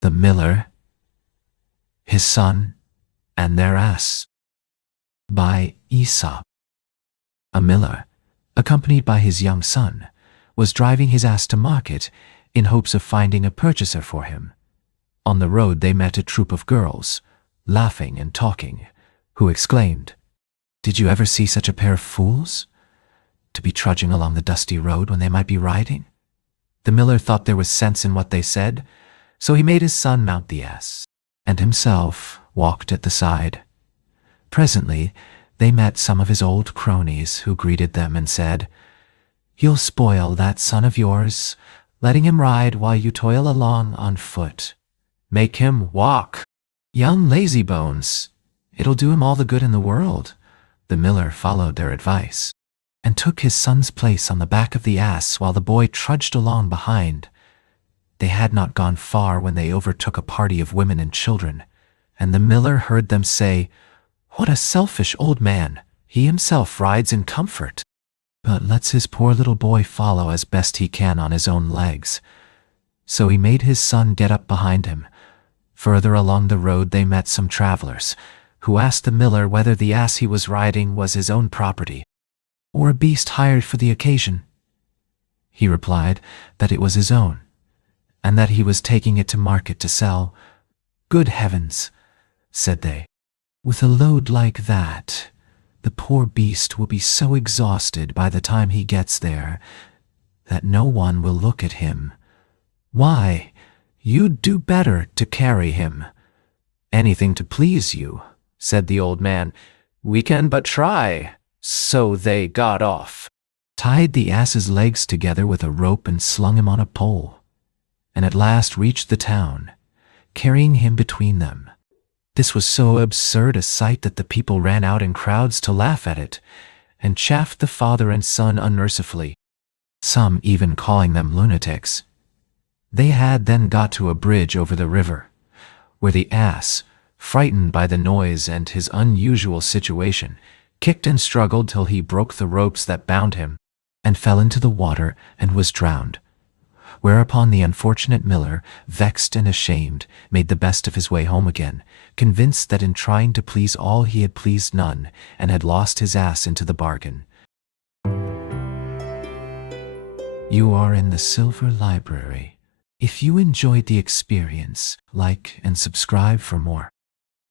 The Miller, His Son, and Their Ass, by Aesop. A miller, accompanied by his young son, was driving his ass to market in hopes of finding a purchaser for him. On the road they met a troop of girls, laughing and talking, who exclaimed, "Did you ever see such a pair of fools? To be trudging along the dusty road when they might be riding?" The miller thought there was sense in what they said, so he made his son mount the ass, and himself walked at the side. Presently they met some of his old cronies, who greeted them and said, "You'll spoil that son of yours, letting him ride while you toil along on foot. Make him walk, young lazybones. It'll do him all the good in the world." The miller followed their advice, and took his son's place on the back of the ass while the boy trudged along behind. They had not gone far when they overtook a party of women and children, and the miller heard them say, "What a selfish old man! He himself rides in comfort, but lets his poor little boy follow as best he can on his own legs." So he made his son get up behind him. Further along the road they met some travelers, who asked the miller whether the ass he was riding was his own property, or a beast hired for the occasion. He replied that it was his own, and that he was taking it to market to sell. "Good heavens," said they, "with a load like that, the poor beast will be so exhausted by the time he gets there that no one will look at him. Why, you'd do better to carry him." "Anything to please you," said the old man. "We can but try." So they got off, tied the ass's legs together with a rope and slung him on a pole, and at last reached the town, carrying him between them. This was so absurd a sight that the people ran out in crowds to laugh at it, and chaffed the father and son unmercifully, some even calling them lunatics. They had then got to a bridge over the river, where the ass, frightened by the noise and his unusual situation, kicked and struggled till he broke the ropes that bound him, and fell into the water and was drowned. Whereupon the unfortunate miller, vexed and ashamed, made the best of his way home again, convinced that in trying to please all he had pleased none, and had lost his ass into the bargain. You are in the Silver Library. If you enjoyed the experience, like and subscribe for more.